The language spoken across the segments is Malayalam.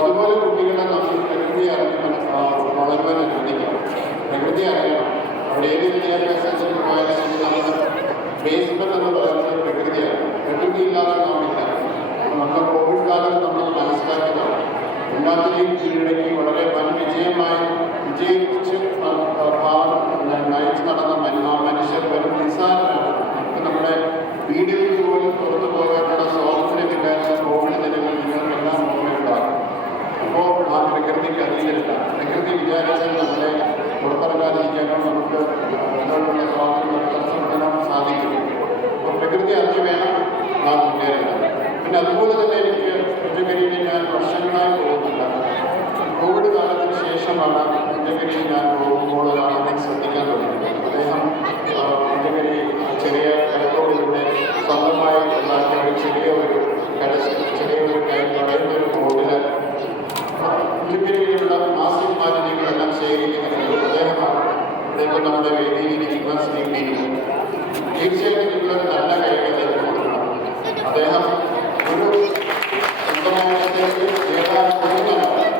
അതുപോലെ കുട്ടികളെ നമ്മൾ പ്രകൃതി അറിഞ്ഞ് വളരുവാൻ അനുവദിക്കണം. പ്രകൃതി അറിയണം. അവിടെ ഏത് വിദ്യാഭ്യാസത്തിൽ പോയാലും നമ്മുടെ ബേസ്മെന്റ് എന്ന് പറയുന്നത് പ്രകൃതിയാണ്. പ്രകൃതി ഇല്ലാതെ നാമില്ല. നമ്മുടെ കോവിഡ് കാലത്ത് നമ്മൾ മനസ്സിലാക്കിയതാണ്. എല്ലാത്തിനെയും കീഴടക്കി വളരെ വൻ വിജയിച്ച് നയിച്ച് നടന്ന മനുഷ്യർ വരും നിസ്സാരമാണ്. നമ്മുടെ വീടിൽ പോലും പുറത്തു പോകാനുള്ള സ്വാതന്ത്ര്യമില്ലാത്ത കോവിഡ് ദിനങ്ങൾ നിങ്ങൾക്കെല്ലാം ഓർമ്മയുണ്ടാകും. അപ്പോൾ ആ പ്രകൃതിക്ക് അധീനമില്ല. പ്രകൃതി വിചാരിച്ചാൽ നമ്മളെ പുറത്തിറങ്ങാതിരിക്കാനോ നമുക്ക് അതിനോടുള്ള സ്വാതന്ത്ര്യം തടസ്സപ്പെടാൻ സാധിക്കും. അപ്പോൾ പ്രകൃതി അറിഞ്ഞു വേണം നാം മുന്നേറുന്നത്. പിന്നെ അതുപോലെ തന്നെ എനിക്ക് ഉച്ചകരിയിൽ ഞാൻ വർഷങ്ങളായി പോകുന്നില്ല. കോവിഡ് കാലത്തിന് ശേഷമാണ് ഉച്ചകരിയിൽ ഞാൻ പോകുമ്പോൾ ഒരാളെ ശ്രദ്ധിക്കാൻ തുടങ്ങിയത്. അദ്ദേഹം ഉച്ചകരി ചെറിയ കടത്തോടിലൂടെ സ്വന്തമായി ഉണ്ടാക്കിയ ഒരു ചെറിയൊരു കൈ പറയുന്ന ഒരു ബോർഡിൽ ഉച്ചകരിയിലുള്ള പ്ലാസ്റ്റിക് മാലിന്യങ്ങളെല്ലാം ശേഖരിക്കുന്നത് അദ്ദേഹമാണ്. അദ്ദേഹം നമ്മുടെ വേദിയിലിരിക്കുന്ന സ്നേഹിക്കുന്നു. തീർച്ചയായിട്ടും നിങ്ങളൊരു നല്ല കൈകൾ കൊടുക്കണം. അദ്ദേഹം ഒരു സ്വന്തമായിട്ടേക്ക്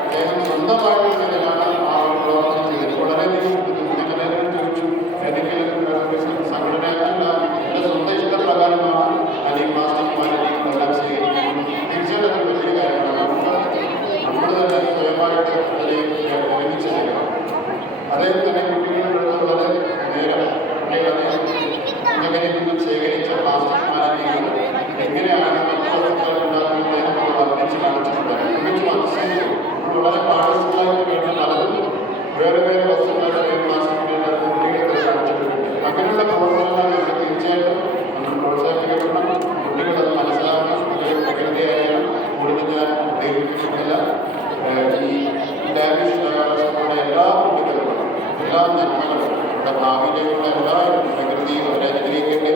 അദ്ദേഹം സ്വന്തമായിട്ടുള്ളതിലാണ് ആ ഒരു പ്രവർത്തനം ചെയ്തത്. വളരെയധികം ബുദ്ധിമുട്ടുകളെ ചോദിച്ചു. ഏതെങ്കിലും സംഘടനയല്ല, എൻ്റെ സ്വന്തം ഇഷ്ടപ്രകാരമാണ് ഈ പ്ലാസ്റ്റിക് മാലിന്യങ്ങളെല്ലാം ശേഖരിക്കുന്നത്. തീർച്ചയായിട്ടും വലിയ കാര്യമാണ്. നമ്മൾ തന്നെ സ്വയമായിട്ട് ഒരുമിച്ച് ചെയ്യണം. അദ്ദേഹം തന്നെ കുട്ടികളുള്ളത് നേരം അദ്ദേഹം ഉച്ചകരിൽ നിന്നും ശേഖരിച്ച പ്ലാസ്റ്റിക് മാലിന്യങ്ങൾ എങ്ങനെയാണ് മറ്റു വസ്തുക്കളുണ്ടാകുന്നത് വർണ്ണിച്ച് കാണിച്ചിട്ടുണ്ട്. ഒരുമിച്ച് മനസ്സിലാക്കി വളരെ പാഠശാലയ്ക്ക് വേണ്ടി നടന്നു വേറെ വേറെ വസ്തുക്കളുടെ പ്ലാസ്റ്റിക്കുകളുടെ കുട്ടികളെ കാണിച്ചിട്ടുണ്ട്. അങ്ങനെയുള്ള പ്രവർത്തനങ്ങൾ തീർച്ചയായിട്ടും നമ്മൾ പ്രോത്സാഹിപ്പിക്കണം. കുട്ടികളത് മനസ്സിലാക്കണം. പ്രകൃതിയായാലും കൂടുതൽ ഞാൻ ഉദ്ദേശിക്കുന്നില്ല. ഈ ഡാനിഷ് കലാകാരന്മാരുടെ എല്ലാ കുട്ടികളും എല്ലാ നന്മകളും നമ്മുടെ ഭാവിയിലേക്കുള്ള എല്ലാവരും പ്രകൃതിയും അവരെ അനുഗ്രഹിക്കട്ടെ.